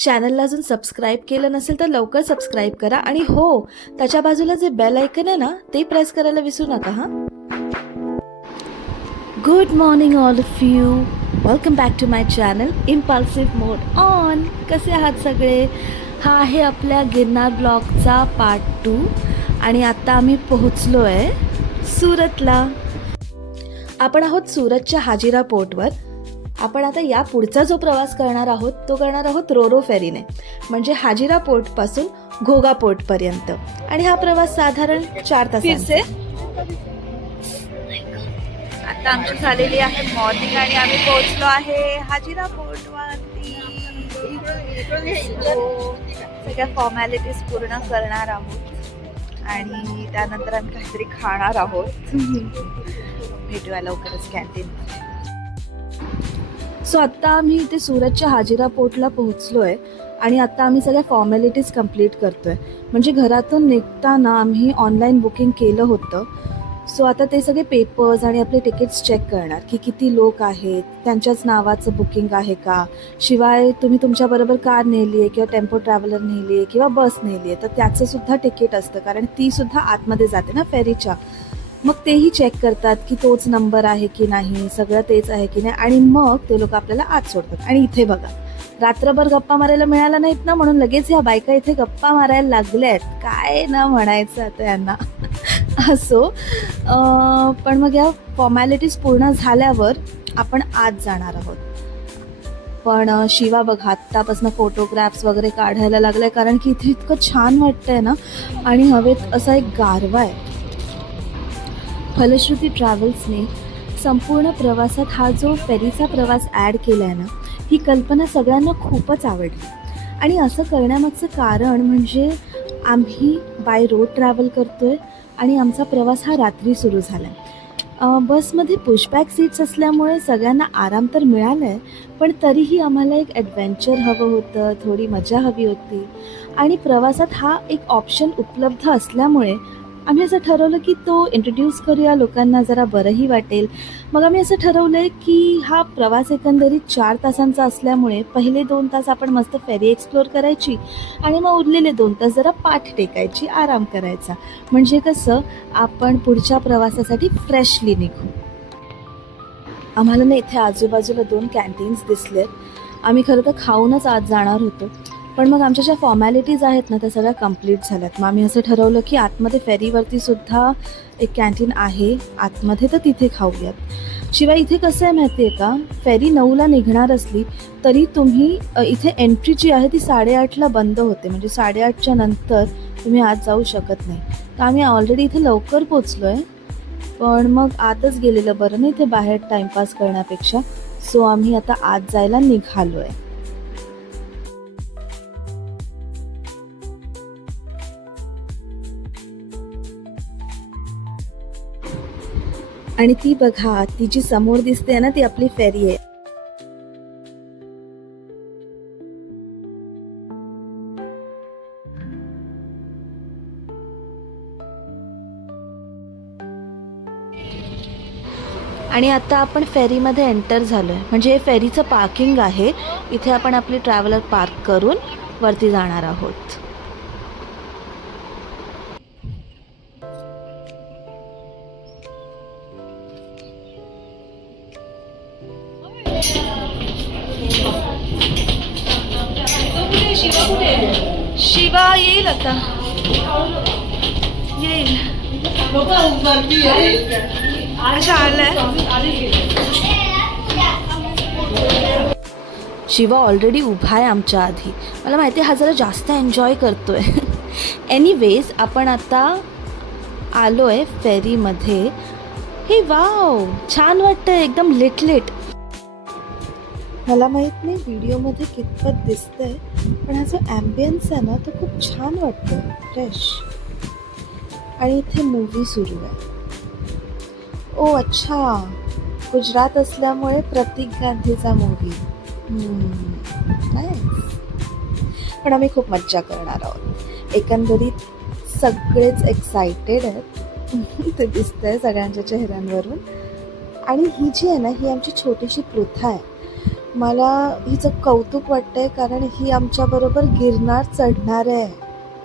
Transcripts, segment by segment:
चॅनलला अजून सबस्क्राईब केलं नसेल तर लवकर सबस्क्राईब करा आणि हो, त्याच्या बाजूला जे बेल आयकन आहे ना ते प्रेस करायला विसरू नका हां. Good morning all of you, welcome back to my channel impulsive mode on. कसे आहात सगळे? हा आहे आपल्या गिरनार ब्लॉगचा पार्ट 2 आणि आता आम्ही पोहोचलो आहे सुरतला. आपण आहोत सुरतच्या हाजिरा पोर्टवर. आपण आता या पुढचा जो प्रवास करणार आहोत तो करणार आहोत रोरो फेरीने, म्हणजे हाजिरा पोर्टपासून घोगा पोर्टपर्यंत. आणि हा प्रवास साधारण 4 तासांचा. आता आमची झालेली आहे मॉर्निंग आणि आम्ही पोहोचलो आहे हाजिरा पोर्टवरती. सगळ्या फॉर्मॅलिटीज पूर्ण करणार आहोत आणि त्यानंतर आम्ही काहीतरी खाणार आहोत. भेटूया लवकरच कॅन्टीन. सो आत्ता आम्ही इथे सुरतच्या हाजिरा पोर्टला पोहोचलो आहे आणि आता आम्ही सगळ्या फॉर्मॅलिटीज कंप्लीट करतो आहे. म्हणजे घरातून निघताना आम्ही ऑनलाईन बुकिंग केलं होतं. सो आता ते सगळे पेपर्स आणि आपले तिकीट्स चेक करणार की किती लोक आहेत, त्यांच्याच नावाचं बुकिंग आहे का, शिवाय तुम्ही तुमच्याबरोबर कार नेली आहे किंवा टेम्पो ट्रॅव्हलर नेली आहे किंवा बस नेली आहे तर त्याचंसुद्धा तिकीट असतं, कारण तीसुद्धा आतमध्ये जाते ना फेरीच्या. मग तेही चेक करतात की तोच नंबर आहे की नाही, सगळं तेच आहे की नाही, आणि मग ते लोक आपल्याला आत सोडतात. आणि इथे बघा, रात्रभर गप्पा मारायला मिळाला नाहीत ना, म्हणून लगेच ह्या बायका इथे गप्पा मारायला लागल्या आहेत. काय ना म्हणायचं आता यांना. असो, पण मग या फॉर्मॅलिटीज पूर्ण झाल्यावर आपण आत जाणार आहोत. पण शिवा बघा आत्तापासून फोटोग्राफ्स वगैरे काढायला लागलाय, कारण की इथे इतकं छान वाटतंय ना आणि हवेत असा एक गारवा आहे. फलश्रुती ट्रॅव्हल्सने संपूर्ण प्रवासात हा जो फेरीचा प्रवास ॲड केला आहे ना, ही कल्पना सगळ्यांना खूपच आवडली. आणि असं करण्यामागचं कारण म्हणजे आम्ही बाय रोड ट्रॅव्हल करतो आहे आणि आमचा प्रवास हा रात्री सुरू झाला आहे. बसमध्ये पुशबॅक सीट्स असल्यामुळे सगळ्यांना आराम तर मिळाला आहे, पण तरीही आम्हाला एक ॲडव्हेंचर हवं होतं, थोडी मजा हवी होती. आणि प्रवासात हा एक ऑप्शन उपलब्ध असल्यामुळे आम्ही असं ठरवलं की तो इंट्रोड्यूस करूया लोकांना, जरा बरंही वाटेल. मग आम्ही असं ठरवलं आहे की हा प्रवास एकंदरीत 4 तासांचा असल्यामुळे पहिले 2 तास आपण मस्त फेरी एक्सप्लोअर करायची आणि मग उरलेले 2 तास जरा पाठ टेकायची, आराम करायचा. म्हणजे कसं आपण पुढच्या प्रवासासाठी फ्रेशली निघू. आम्हाला ना इथे आजूबाजूला 2 कॅन्टीन्स दिसलेत. आम्ही खरं तर खाऊनच आत जाणार होतो, पण मग आमच्या ज्या फॉर्मॅलिटीज आहेत ना त्या सगळ्या कंप्लीट झाल्यात. मग आम्ही असं ठरवलं की आतमध्ये फेरीवरती सुद्धा एक कॅन्टीन आहे आतमध्ये, तर तिथे खाऊयात. शिवाय इथे कसं आहे माहिती आहे का, फेरी 9ला निघणार असली तरी तुम्ही इथे एंट्री जी आहे ती 8:30ला बंद होते, म्हणजे 8:30च्या नंतर तुम्ही आत जाऊ शकत नाही. तर आम्ही ऑलरेडी इथे लवकर पोचलो आहे, पण मग आतच गेलेलं बरं ना इथे बाहेर टाईमपास करण्यापेक्षा. सो आम्ही आता आत जायला निघालो आहे. आणि ती बघा, ती जी समोर दिसते ना ती आपली फेरी आहे. आणि आता आपण फेरीमध्ये एंटर झालो आहे, म्हणजे हे फेरीचं पार्किंग आहे. इथे आपण आपली ट्रॅव्हलर पार्क करून वरती जाणार आहोत. शिवा येईल आता, येईल. शिवा ऑलरेडी उभा आहे आमच्या आधी. मला माहिती आहे हा जरा जास्त एन्जॉय करतोय. एनिवेज आपण आता आलो आहे फेरीमध्ये. हे वाव, छान वाटतंय, एकदम लिट लिट. मला माहीत नाही व्हिडिओमध्ये कितपत दिसतंय, पण हा जो ॲम्बियन्स आहे ना तो खूप छान वाटतो, फ्रेश. आणि इथे मूवी सुरू आहे. ओ अच्छा, गुजरात असल्यामुळे प्रतीक गांधीचा मूवी. नाईस. पण आम्ही खूप मज्जा करणार आहोत. एकंदरीत सगळेच एक्सायटेड आहेत, ते दिसतंय सगळ्यांच्या चेहऱ्यांवरून. आणि ही जी आहे ना ही आमची छोटीशी प्रथा आहे. मला हिचं कौतुक वाटतंय कारण ही आमच्याबरोबर गिरनार चढणार आहे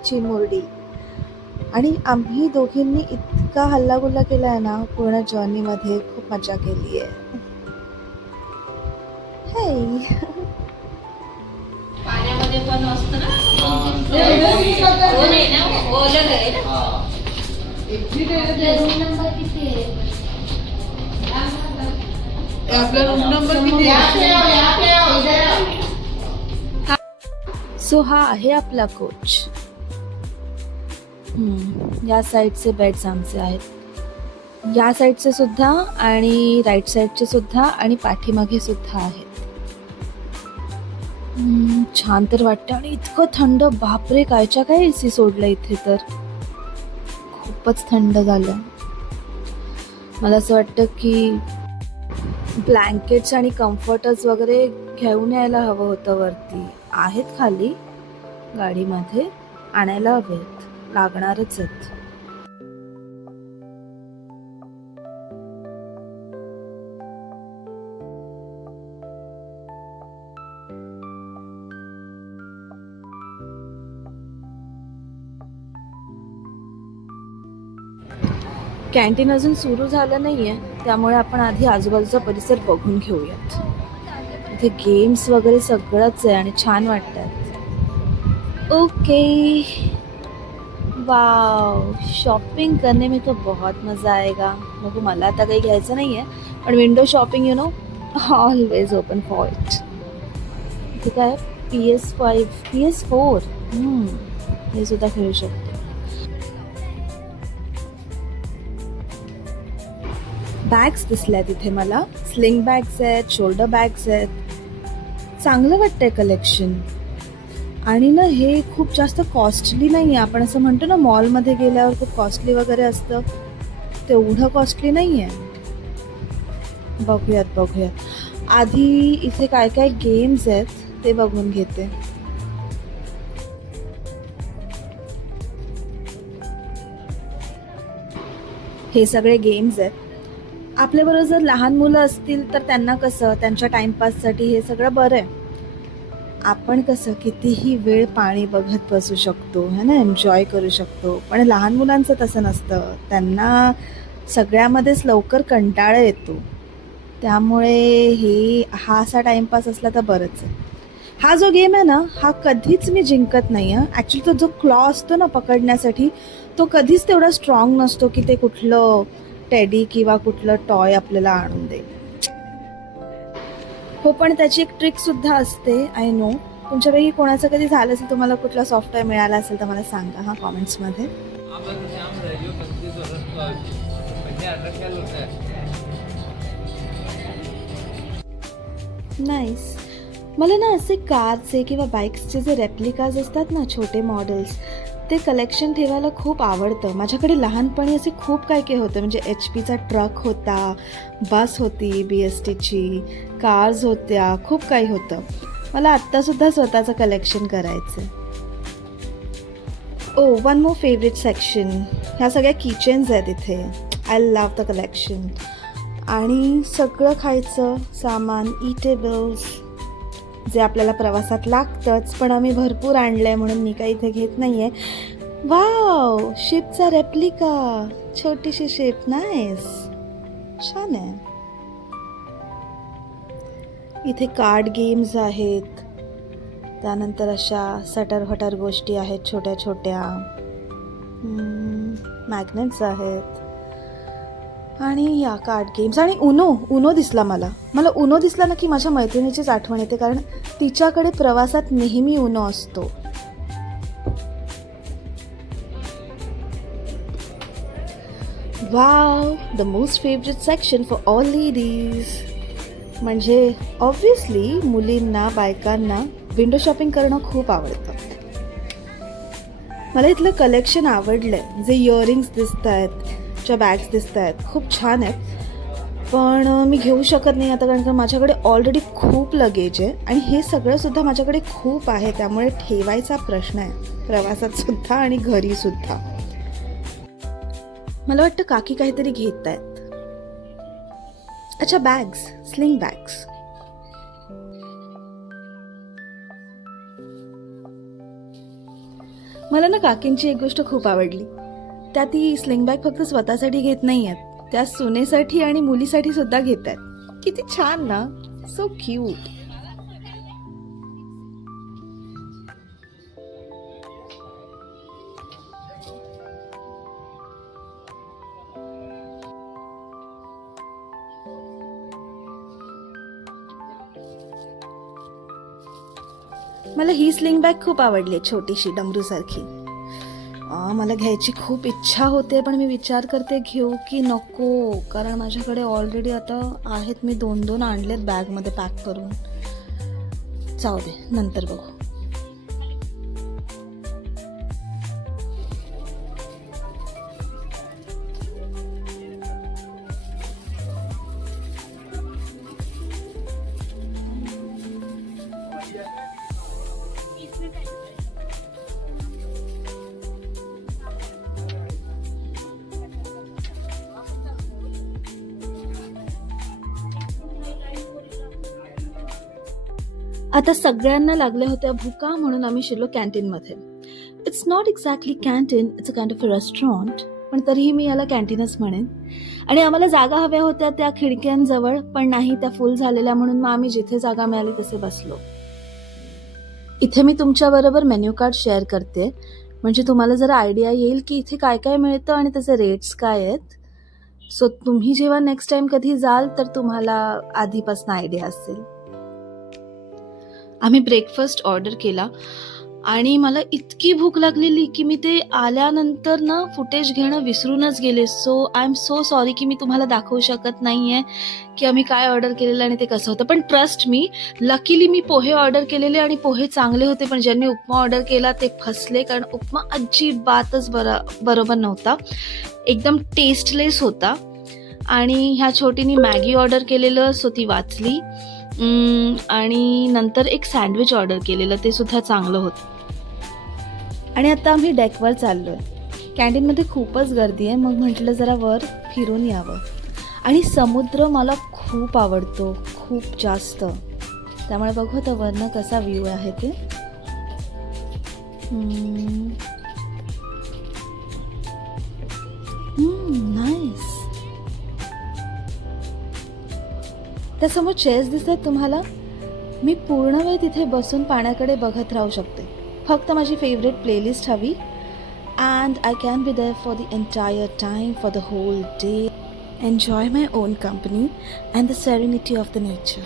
चिमुरडी. आणि आम्ही दोघींनी इतका हल्लागुल्ला केला आहे ना पूर्ण जर्नीमध्ये, खूप मजा केली आहे. हे पाण्यामध्ये पण असतं ना हो नाही ना ओलं आहे ना. रूम नंबर किती आहे? आपला रूम नंबर किती आहे? सो हा आहे आपला कोच. या साईडचे बेड्स आमचे आहेत, या साईडचे सुद्धा आणि राईट साईडचे सुद्धा आणि पाठीमागे सुद्धा आहेत. छान तर वाटतं आणि इतकं थंड, बापरे कायच्या काय एसी सोडलं इथे तर खूपच थंड झालं. मला असं वाटतं की ब्लँकेट्स आणि कम्फर्टर्स वगैरे घेऊन यायला हवं होतं वरती. आहेत खाली गाडीमध्ये, आणायला हवेत, लागणारच आहेत. कॅन्टीन अजून सुरू झालं नाहीये, त्यामुळे आपण आधी आजूबाजूचा परिसर बघून घेऊयात. इथे गेम्स वगैरे सगळंच आहे आणि छान वाटतात. ओके, वाव, शॉपिंग करने में तो बहुत मज़ा आएगा. बघू, मला आता काही घ्यायचं नाही आहे, पण window shopping always open for it. इथे काय PS5, PS4 हे सुद्धा खेळू शकतो. बॅग्स दिसल्या तिथे मला, स्लिंग बॅग्स आहेत, शोल्डर बॅग्स आहेत. चांगलं वाटतंय कलेक्शन. आणि ना हे खूप जास्त कॉस्टली नाही आहे. आपण असं म्हणतो ना मॉलमध्ये गेल्यावर खूप कॉस्टली वगैरे असतं, तेवढं कॉस्टली नाही आहे. बघूयात आधी इथे काय काय गेम्स आहेत ते बघून घेते. हे सगळे गेम्स आहेत. आपल्याबरोबर जर लहान मुलं असतील तर त्यांना कसं त्यांच्या टाइमपाससाठी हे सगळं बरं आहे. आपण कसं कितीही वेळ पाणी बघत बसू शकतो है ना, एन्जॉय करू शकतो. पण लहान मुलांचं तसं नसतं, त्यांना सगळ्यामध्येच लवकर कंटाळा येतो. त्यामुळे हा असा टाइमपास असला तर बरंच आहे. हा जो गेम आहे ना, हा कधीच मी जिंकत नाही आहे. ॲक्च्युली तो जो क्लॉ असतो ना पकडण्यासाठी, तो कधीच तेवढा स्ट्रॉंग नसतो की ते कुठलं टेडी किंवा कुठलं टॉय आपल्याला आणून देईल. हो, पण त्याची एक ट्रिक सुद्धा असते. आय नो, तुमच्यापैकी कोणाचं कधी झालं असेल, तुम्हाला कुठला सॉफ्टवेअर मिळाला असेल तर मला सांगा हा कॉमेंट्समध्ये. नाईस. मला ना असे कारचे किंवा बाईक्सचे जे रेप्लिकाज असतात ना, छोटे मॉडेल्स, ते कलेक्शन ठेवायला खूप आवडतं. माझ्याकडे लहानपणी असे खूप काय काय होतं. म्हणजे HP ट्रक होता, बस होती BSTची, कार्स होत्या, खूप काही होतं. मला आत्तासुद्धा स्वतःचं कलेक्शन करायचं आहे. वन मोर फेवरेट सेक्शन, ह्या सगळ्या किचन्स आहेत इथे. I love the collection. आणि सगळं खायचं सामान, इटेबल्स, जे आपल्याला प्रवासात लागतंच, पण आम्ही भरपूर आणलं आहे म्हणून मी काही इथे घेत नाही आहे. वाव, शिपचा रेप्लिका, छोटीशी शिप, नाईस, छान आहे. इथे कार्ड गेम्स आहेत, त्यानंतर अशा सटर गोष्टी आहेत छोट्या छोट्या, मॅग्नेट्स आहेत आणि या कार्ड गेम्स. आणि उनो दिसला मला उनो दिसला ना की माझ्या मैत्रिणीचीच आठवण येते, कारण तिच्याकडे प्रवासात नेहमी उनो असतो. Wow, the most favourite section for all ladies. म्हणजे ऑब्व्हियसली मुलींना, बायकांना विंडो शॉपिंग करणं खूप आवडतं. मला इथलं कलेक्शन आवडलं. जे इयरिंग्स दिसत आहेत, ज्या बॅग्स दिसत आहेत, खूप छान आहेत. पण मी घेऊ शकत नाही आता, कारण का माझ्याकडे ऑलरेडी खूप लगेज आहे आणि हे सगळंसुद्धा माझ्याकडे खूप आहे. त्यामुळे ठेवायचा प्रश्न आहे, प्रवासात सुद्धा आणि घरीसुद्धा. मला वाटतं काकी काहीतरी घेत आहेत. अच्छा, बॅग्स, स्लिंग बॅग्स. मला ना काकींची एक गोष्ट खूप आवडली. त्या ती स्लिंग बॅग फक्त स्वतःसाठी घेत नाही आहेत, त्या सुनेसाठी आणि मुलीसाठी सुद्धा घेत आहेत. किती छान ना, सो क्यूट. मला ही स्लिंग बॅग खूप आवडली, छोटीशी डमरूसारखी. मला घ्यायची खूप इच्छा होते, पण मी विचार करते घेऊ की नको, कारण माझ्याकडे ऑलरेडी आता आहेत, मी 2 आणलेत बॅगमध्ये पॅक करून. जाऊ दे, नंतर बघू. आता सगळ्यांना लागल्या होत्या भुका, म्हणून आम्ही शिरलो कॅन्टीनमध्ये. It's not exactly canteen, it's a kind of a restaurant, पण तरीही मी याला कॅन्टीनच म्हणेन. आणि आम्हाला जागा हव्या होत्या त्या खिडक्यांजवळ, पण नाही, त्या फुल झालेल्या, म्हणून मग आम्ही जिथे जागा मिळाली तसे बसलो. इथे मी तुमच्याबरोबर मेन्यू कार्ड शेअर करते, म्हणजे तुम्हाला जरा आयडिया येईल की इथे काय काय मिळतं आणि त्याचे रेट्स काय आहेत. सो तुम्ही जेव्हा नेक्स्ट टाइम कधी जाल तर तुम्हाला आधीपासून आयडिया असेल. आम्ही ब्रेकफास्ट ऑर्डर केला आणि मला इतकी भूक लागलेली की मी ते आल्यानंतर ना फुटेज घेणं विसरूनच गेले. So I am so sorry की मी तुम्हाला दाखवू शकत नाहीये की आम्ही काय ऑर्डर केलेलं आणि ते कसं होतं. पण ट्रस्ट मी, लकीली मी पोहे ऑर्डर केलेले आणि पोहे चांगले होते, पण ज्यांनी उपमा ऑर्डर केला ते फसले, कारण उपमा अजिबातच बरोबर नव्हता, एकदम टेस्टलेस होता. आणि ह्या छोटीनी मॅगी ऑर्डर केलेलं, सो ती वाचली. आणि नंतर एक सँडविच ऑर्डर केलेलं, ते सुद्धा चांगलं होतं. आणि आता आम्ही डेकवर चाललो आहे. कॅन्टीनमध्ये खूपच गर्दी आहे, मग म्हटलं जरा वर फिरून यावं. आणि समुद्र मला खूप आवडतो, खूप जास्त, त्यामुळे बघू आता वरनं कसा व्ह्यू आहे ते. नाईस. त्यासमोर चेअर्स दिसत आहेत तुम्हाला. मी पूर्ण वेळ तिथे बसून पाण्याकडे बघत राहू शकते. फक्त माझी फेवरेट प्लेलिस्ट हवी, and I can be there for the entire time, for the whole day, enjoy my own company and the serenity of the nature.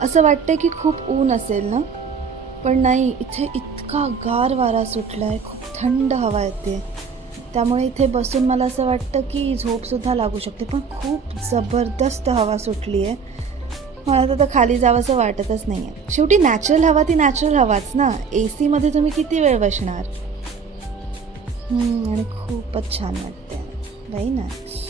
असं वाटतंय की खूप ऊन असेल ना, पण नाही, इथे इतका गार वारा सुटलाय, खूप थंड हवा येते, त्यामुळे इथे बसून मला असं वाटतं की झोपसुद्धा लागू शकते. पण खूप जबरदस्त हवा सुटली आहे, मला तर खाली जावंसं वाटतच नाही आहे. शेवटी नॅचरल हवा ती नॅचरल हवाच ना, AC मध्ये तुम्ही किती वेळ बसणार. आणि खूपच छान वाटते, व्हेरी नाईस.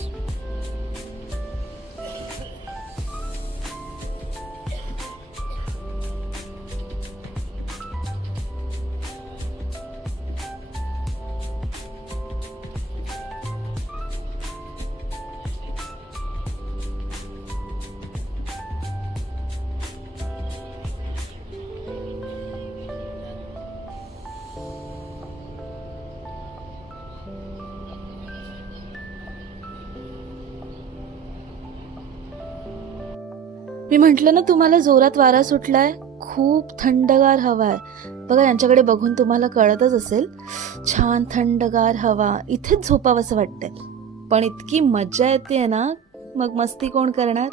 मी म्हटलं ना तुम्हाला, जोरात वारा सुटलाय, खूप थंडगार हवा आहे. बघा यांच्याकडे बघून तुम्हाला कळतच असेल, छान थंडगार हवा, इथेच झोपावंसं वाटतंय. पण इतकी मजा येते ना, मग मस्ती कोण करणार.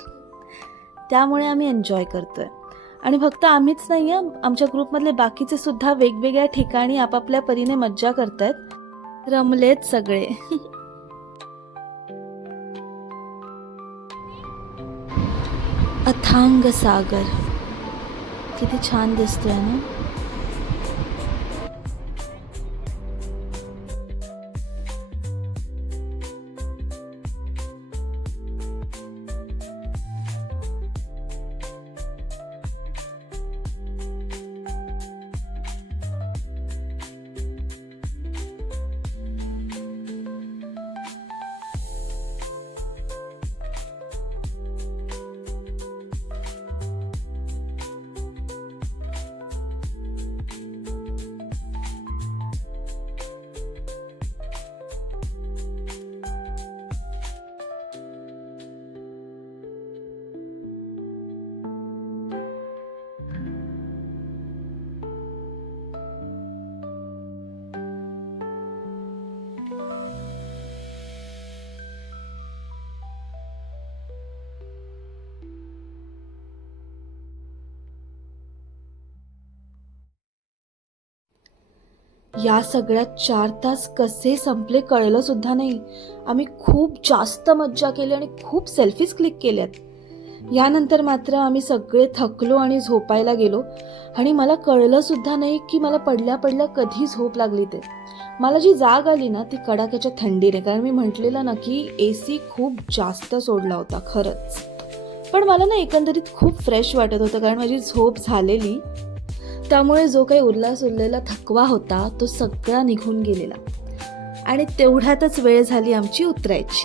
त्यामुळे आम्ही एन्जॉय करतोय. आणि फक्त आम्हीच नाही आहे, आमच्या ग्रुपमधले बाकीचे सुद्धा वेगवेगळ्या ठिकाणी आपापल्या परीने मज्जा करतायत, रमलेत सगळे. अथांग सागर किती छान दिसतोय ना. या सगळ्यात 4 तास कसे संपले कळलं सुद्धा नाही. आम्ही खूप जास्त मज्जा केली आणि खूप सेल्फीज क्लिक केल्यात. यानंतर मात्र आम्ही सगळे थकलो आणि झोपायला गेलो आणि मला कळलं सुद्धा नाही की मला पडल्या पडल्या कधी झोप लागली ते. मला जी जाग आली ना ती कडाक्याच्या थंडीने, कारण मी म्हटलेलं ना की AC खूप जास्त सोडला होता खरंच. पण मला ना एकंदरीत खूप फ्रेश वाटत होतं, कारण माझी झोप झालेली. त्यामुळे जो काही उरलेला थकवा होता तो सगळा निघून गेलेला. आणि तेवढ्यातच वेळ झाली आमची उतरायची.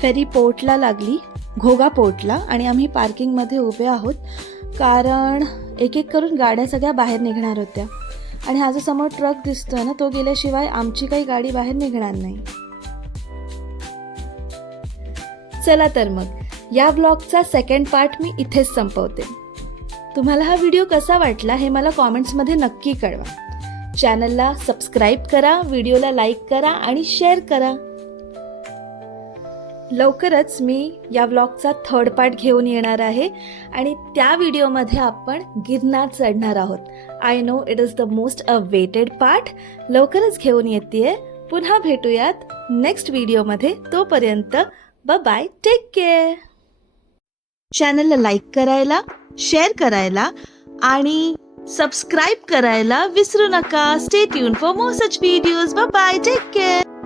फेरी पोर्टला लागली, घोगा पोर्टला, आणि आम्ही पार्किंगमध्ये उभे आहोत कारण एक एक करून गाड्या सगळ्या बाहेर निघणार होत्या. आणि हा जो समोर ट्रक दिसतोय ना तो गेल्याशिवाय आमची काही गाडी बाहेर निघणार नाही. चला तर मग या ब्लॉगचा सेकंड पार्ट मी इथेच संपवते. तुम्हाला हा व्हिडिओ कसा वाटला हे मला कॉमेंट्समध्ये नक्की कळवा. चॅनलला सबस्क्राईब करा, व्हिडिओला लाईक करा आणि शेअर करा. लवकरच मी या व्लॉगचा थर्ड पार्ट घेऊन येणार आहे आणि त्या व्हिडिओमध्ये आपण गिरनार चढणार आहोत. I know it is the most awaited part. लवकरच घेऊन येते. पुन्हा भेटूयात नेक्स्ट व्हिडिओमध्ये. तोपर्यंत बाय, टेक केअर. चॅनलला लाईक करायला, शेअर करायला आणि सबस्क्राईब करायला विसरू नका. Stay tune for more such videos. Bye, take care.